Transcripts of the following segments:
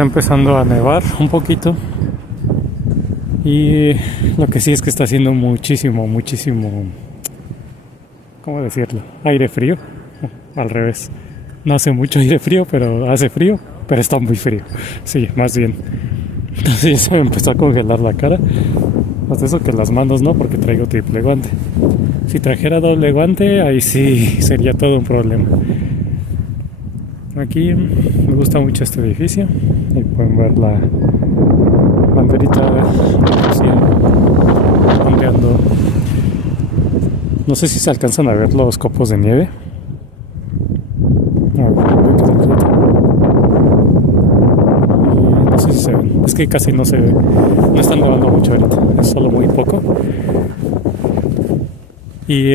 está empezando a nevar un poquito. Y lo que sí es que está haciendo muchísimo, ¿cómo decirlo? Aire frío. Al revés. No hace mucho aire frío, pero hace frío, pero está muy frío. Sí, más bien. Entonces ya se me empezó a congelar la cara. Hasta eso que las manos no, porque traigo triple guante. Si trajera doble guante, ahí sí sería todo un problema. Aquí me gusta mucho este edificio. Ahí pueden ver la banderita ondeando. No sé si se alcanzan a ver los copos de nieve. No sé si se ven. Es que casi no se ve. No están nevando mucho ahorita. Es solo muy poco. Y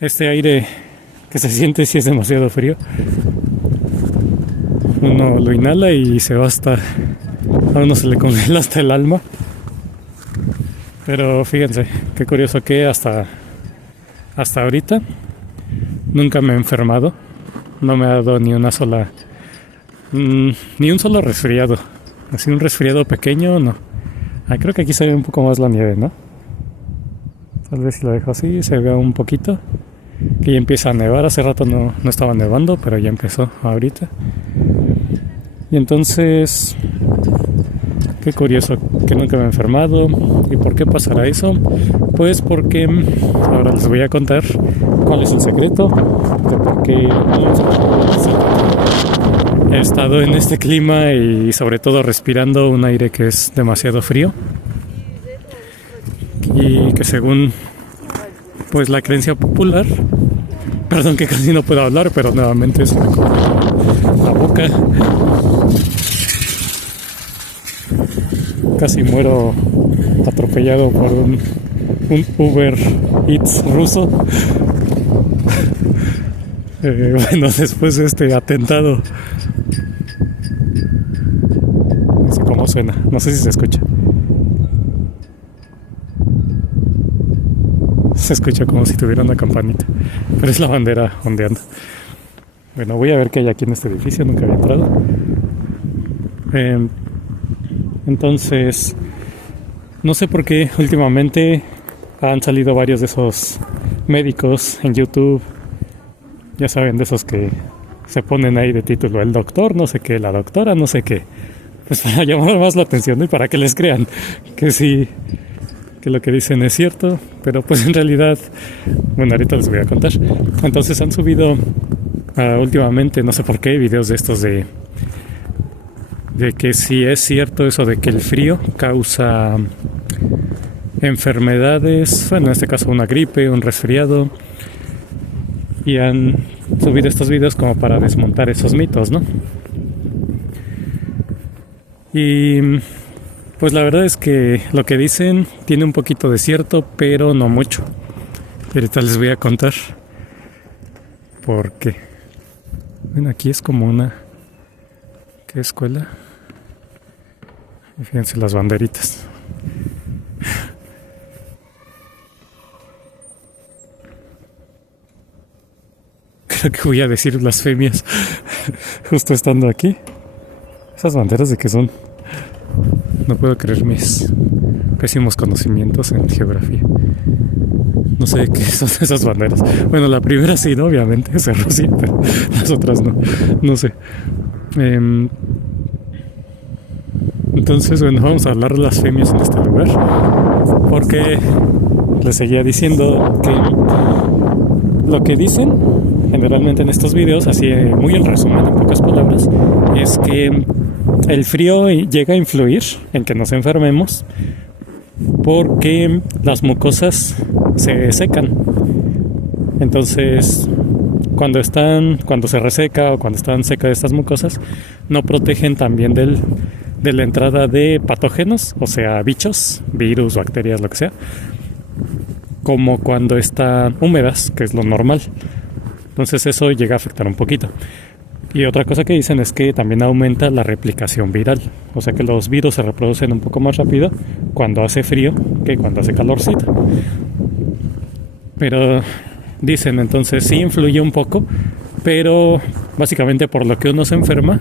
este aire que se siente si es demasiado frío. Uno lo inhala y se va hasta... A uno se le congela hasta el alma. Pero fíjense, qué curioso que hasta ahorita nunca me he enfermado. No me ha dado ni un solo resfriado. Así un resfriado pequeño, no. Creo que aquí se ve un poco más la nieve, ¿no? Tal vez si lo dejo así, se vea un poquito. Que ya empieza a nevar. Hace rato no estaba nevando, pero ya empezó ahorita. Y entonces, qué curioso que nunca me he enfermado. ¿Y por qué pasará eso? Pues porque ahora les voy a contar cuál es el secreto de por qué he estado en este clima y sobre todo respirando un aire que es demasiado frío y que según pues la creencia popular, perdón que casi no puedo hablar, pero nuevamente se me congela la boca. Casi muero atropellado por un Uber Eats ruso. Bueno, después de este atentado, no sé cómo suena, no sé si se escucha. Se escucha como si tuviera una campanita, pero es la bandera ondeando. Bueno, voy a ver qué hay aquí en este edificio, nunca había entrado. Entonces, no sé por qué últimamente han salido varios de esos médicos en YouTube. Ya saben, de esos que se ponen ahí de título, el doctor no sé qué, la doctora no sé qué. Pues para llamar más la atención y para que les crean que sí, que lo que dicen es cierto. Pero pues en realidad, bueno, ahorita les voy a contar. Entonces han subido últimamente, no sé por qué, videos de estos de que sí es cierto eso de que el frío causa enfermedades, bueno, en este caso una gripe, un resfriado, y han subido estos videos como para desmontar esos mitos, ¿no? Y pues la verdad es que lo que dicen tiene un poquito de cierto, pero no mucho. Y ahorita les voy a contar por qué. Bueno, aquí es como una... ¿Qué escuela? Y fíjense las banderitas. Creo que voy a decir blasfemias justo estando aquí. ¿Esas banderas de qué son? No puedo creer mis pésimos conocimientos en geografía. No sé qué son esas banderas. Bueno, la primera sí, ¿no? Obviamente, es Rusia, pero las otras no. No sé. Entonces, bueno, vamos a hablar de blasfemias en este lugar. Porque les seguía diciendo que lo que dicen generalmente en estos videos, así muy en resumen, en pocas palabras, es que el frío llega a influir en que nos enfermemos porque las mucosas se secan. Entonces, cuando se reseca o cuando están secas estas mucosas, no protegen también de la entrada de patógenos, o sea, bichos, virus, bacterias, lo que sea, como cuando están húmedas, que es lo normal. Entonces eso llega a afectar un poquito. Y otra cosa que dicen es que también aumenta la replicación viral. O sea que los virus se reproducen un poco más rápido cuando hace frío que cuando hace calorcito. Pero dicen entonces sí influye un poco, pero básicamente por lo que uno se enferma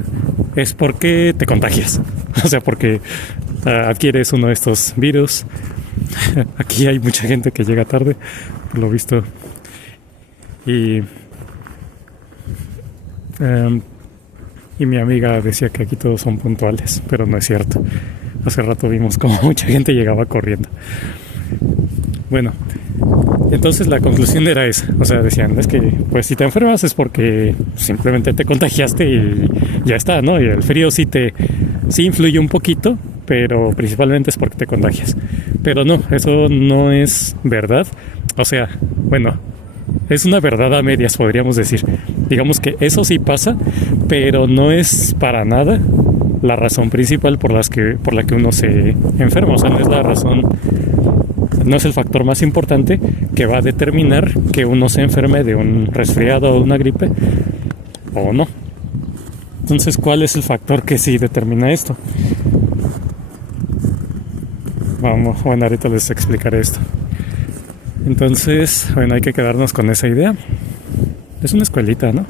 es porque te contagias, o sea, porque adquieres uno de estos virus. Aquí hay mucha gente que llega tarde, por lo visto, y mi amiga decía que aquí todos son puntuales, pero no es cierto. Hace rato vimos como mucha gente llegaba corriendo. Bueno, entonces la conclusión era esa. O sea, decían, es que pues si te enfermas es porque simplemente te contagiaste y ya está, ¿no? Y el frío sí influye un poquito, pero principalmente es porque te contagias. Pero no, eso no es verdad. O sea, bueno, es una verdad a medias, podríamos decir. Digamos que eso sí pasa, pero no es para nada la razón principal por la que uno se enferma. O sea, no es la razón, no es el factor más importante que va a determinar que uno se enferme de un resfriado o una gripe o no. Entonces, ¿cuál es el factor que sí determina esto? Bueno, ahorita les explicaré esto. Entonces, bueno, hay que quedarnos con esa idea. Es una escuelita, ¿no?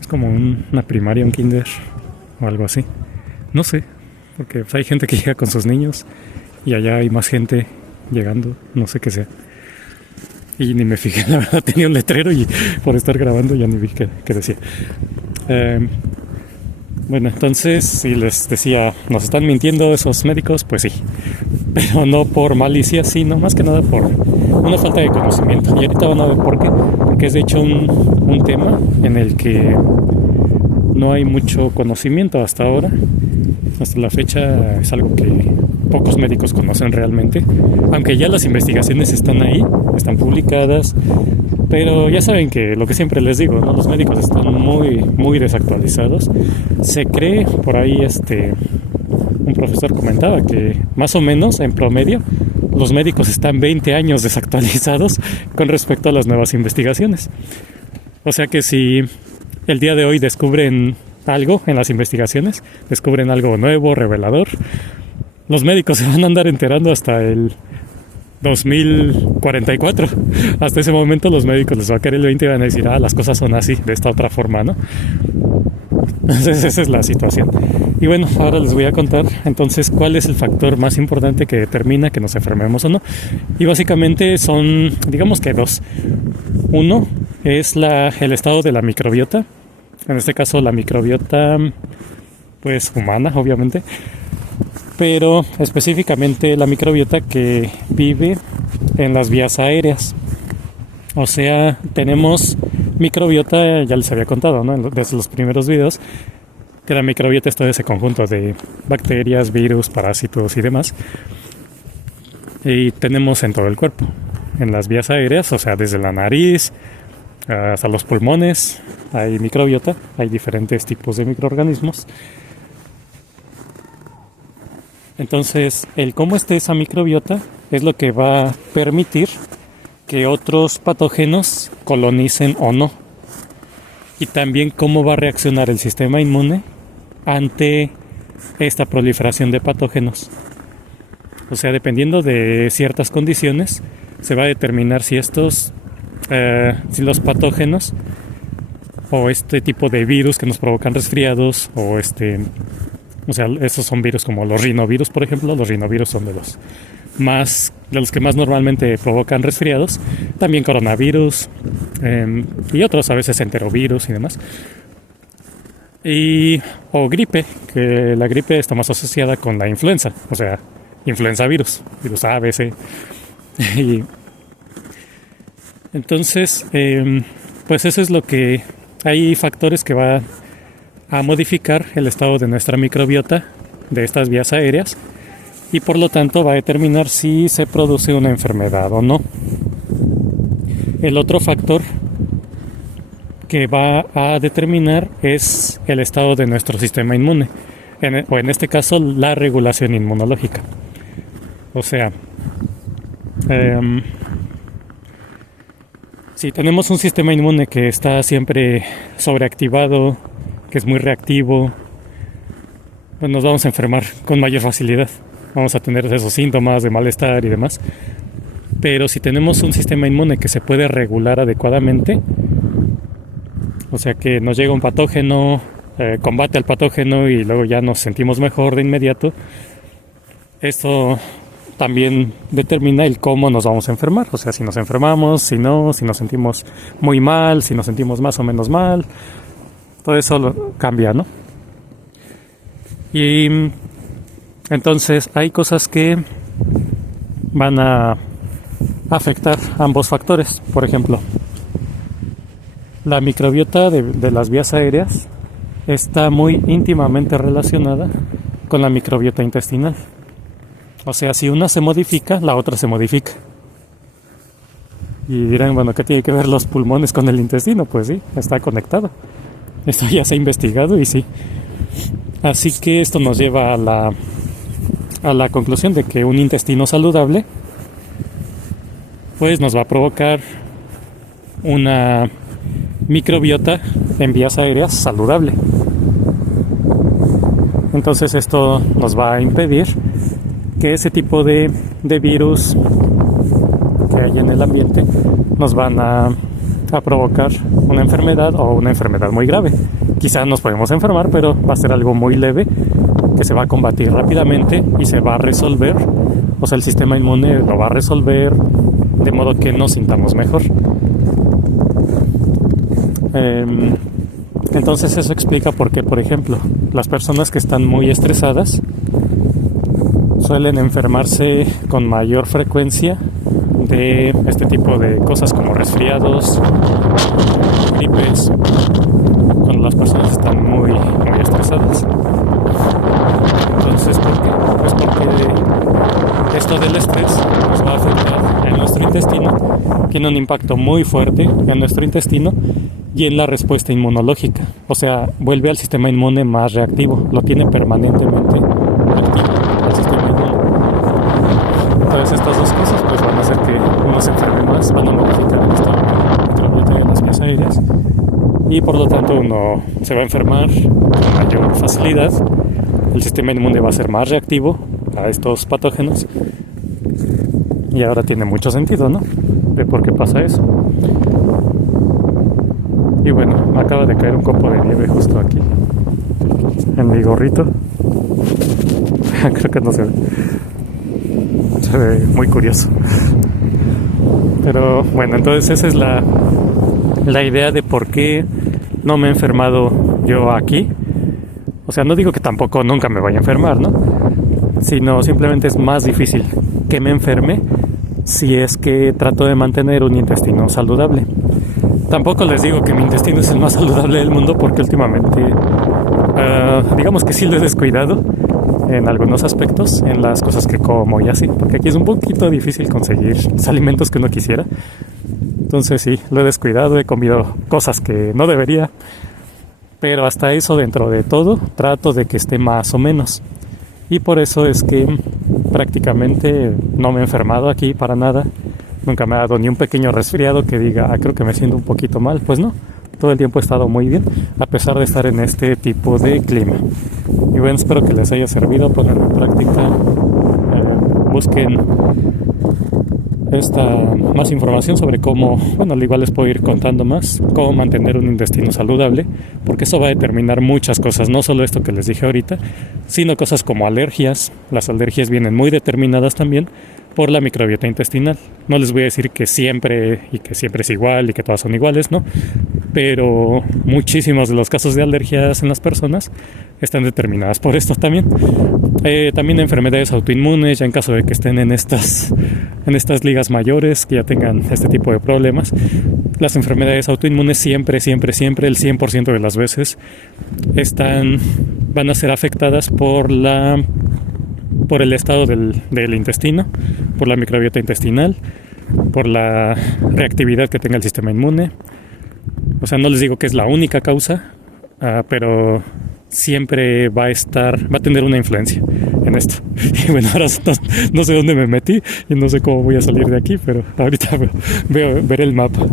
Es como una primaria, un kinder o algo así. No sé, porque pues, hay gente que llega con sus niños y allá hay más gente llegando, no sé qué sea. Y ni me fijé, la verdad tenía un letrero y por estar grabando ya ni vi qué decía. Bueno, entonces, si les decía, ¿nos están mintiendo esos médicos? Pues sí, pero no por malicia, sino más que nada por una falta de conocimiento. Y ahorita van a ver por qué, porque es de hecho un tema en el que no hay mucho conocimiento hasta ahora. Hasta la fecha es algo que pocos médicos conocen realmente, aunque ya las investigaciones están ahí, están publicadas, pero ya saben que lo que siempre les digo, ¿no? Los médicos están muy desactualizados. Se cree, por ahí un profesor comentaba que más o menos en promedio los médicos están 20 años desactualizados con respecto a las nuevas investigaciones. O sea que si el día de hoy descubren algo en las investigaciones, descubren algo nuevo, revelador, los médicos se van a andar enterando hasta el 2044. Hasta ese momento los médicos les va a caer el 20 y van a decir, las cosas son así, de esta otra forma, ¿no? Entonces esa es la situación. Y bueno, ahora les voy a contar entonces cuál es el factor más importante que determina que nos enfermemos o no. Y básicamente son, digamos que dos. Uno es el estado de la microbiota. En este caso la microbiota pues humana, obviamente, pero específicamente la microbiota que vive en las vías aéreas. O sea, tenemos microbiota, ya les había contado, ¿no? Desde los primeros videos, que la microbiota es todo ese conjunto de bacterias, virus, parásitos y demás. Y tenemos en todo el cuerpo, en las vías aéreas, o sea, desde la nariz hasta los pulmones, hay microbiota, hay diferentes tipos de microorganismos. Entonces, el cómo esté esa microbiota es lo que va a permitir que otros patógenos colonicen o no. Y también cómo va a reaccionar el sistema inmune ante esta proliferación de patógenos. O sea, dependiendo de ciertas condiciones, se va a determinar si si los patógenos o este tipo de virus que nos provocan resfriados o sea, esos son virus como los rinovirus, por ejemplo. Los rinovirus son de los que más normalmente provocan resfriados. También coronavirus y otros, a veces enterovirus y demás. O gripe, que la gripe está más asociada con la influenza, o sea, influenza virus A, B, C. Y entonces, pues eso es lo que hay factores que van a modificar el estado de nuestra microbiota de estas vías aéreas y por lo tanto va a determinar si se produce una enfermedad o no. El otro factor que va a determinar es el estado de nuestro sistema inmune, o en este caso la regulación inmunológica. O sea, si tenemos un sistema inmune que está siempre sobreactivado, que es muy reactivo, pues nos vamos a enfermar con mayor facilidad. Vamos a tener esos síntomas de malestar y demás. Pero si tenemos un sistema inmune que se puede regular adecuadamente, O sea que nos llega un patógeno, combate al patógeno y luego ya nos sentimos mejor de inmediato. Esto también determina el cómo nos vamos a enfermar. O sea, si nos enfermamos, si no, si nos sentimos muy mal, si nos sentimos más o menos mal. Todo eso cambia, ¿no? Y entonces hay cosas que van a afectar ambos factores. Por ejemplo, la microbiota de las vías aéreas está muy íntimamente relacionada con la microbiota intestinal. O sea, si una se modifica, la otra se modifica. Y dirán, bueno, ¿qué tiene que ver los pulmones con el intestino? Pues sí, está conectado. Esto ya se ha investigado y sí. Así que esto nos lleva a la conclusión de que un intestino saludable pues nos va a provocar una microbiota en vías aéreas saludable. Entonces esto nos va a impedir que ese tipo de virus que hay en el ambiente nos van a provocar una enfermedad o una enfermedad muy grave. Quizás nos podemos enfermar, pero va a ser algo muy leve que se va a combatir rápidamente y se va a resolver. O sea, el sistema inmune lo va a resolver de modo que nos sintamos mejor. Entonces eso explica por qué, por ejemplo, las personas que están muy estresadas suelen enfermarse con mayor frecuencia de este tipo de cosas como resfriados, gripes, cuando las personas están muy estresadas. Entonces, ¿por qué? Pues porque esto del estrés nos va a afectar en nuestro intestino, tiene un impacto muy fuerte en nuestro intestino y en la respuesta inmunológica. O sea, vuelve al sistema inmune más reactivo, lo tiene permanentemente activo el sistema inmune. Entonces estas dos cosas pues van a hacer que uno se enferme más, van a modificar el estado microbiota de las vías aéreas y por lo tanto uno se va a enfermar con mayor facilidad. El sistema inmune va a ser más reactivo a estos patógenos y ahora tiene mucho sentido, ¿no? De por qué pasa eso. Y bueno, me acaba de caer un copo de nieve justo aquí en mi gorrito. Creo que no se ve. Se ve muy curioso. Pero bueno, entonces esa es la idea de por qué no me he enfermado yo aquí. O sea, no digo que tampoco nunca me vaya a enfermar, ¿no? Sino simplemente es más difícil que me enferme si es que trato de mantener un intestino saludable. Tampoco les digo que mi intestino es el más saludable del mundo porque últimamente, digamos que sí lo he descuidado en algunos aspectos, en las cosas que como y así, porque aquí es un poquito difícil conseguir los alimentos que uno quisiera. Entonces sí, lo he descuidado, he comido cosas que no debería, pero hasta eso, dentro de todo, trato de que esté más o menos. Y por eso es que prácticamente no me he enfermado aquí para nada. Nunca me ha dado ni un pequeño resfriado que diga, creo que me siento un poquito mal. Pues no, todo el tiempo he estado muy bien, a pesar de estar en este tipo de clima. Y bueno, espero que les haya servido, ponerlo en práctica. Busquen más información sobre cómo, bueno, al igual les puedo ir contando más, cómo mantener un intestino saludable, porque eso va a determinar muchas cosas, no solo esto que les dije ahorita, sino cosas como alergias. Las alergias vienen muy determinadas también por la microbiota intestinal. No les voy a decir que siempre es igual y que todas son iguales, ¿no? Pero muchísimos de los casos de alergias en las personas están determinadas por esto también. También enfermedades autoinmunes, ya en caso de que estén en estas ligas mayores, que ya tengan este tipo de problemas. Las enfermedades autoinmunes siempre, el 100% de las veces van a ser afectadas por el estado del intestino, por la microbiota intestinal, por la reactividad que tenga el sistema inmune. O sea, no les digo que es la única causa, pero siempre va a tener una influencia en esto. Y bueno, ahora no sé dónde me metí y no sé cómo voy a salir de aquí, pero ahorita veré el mapa.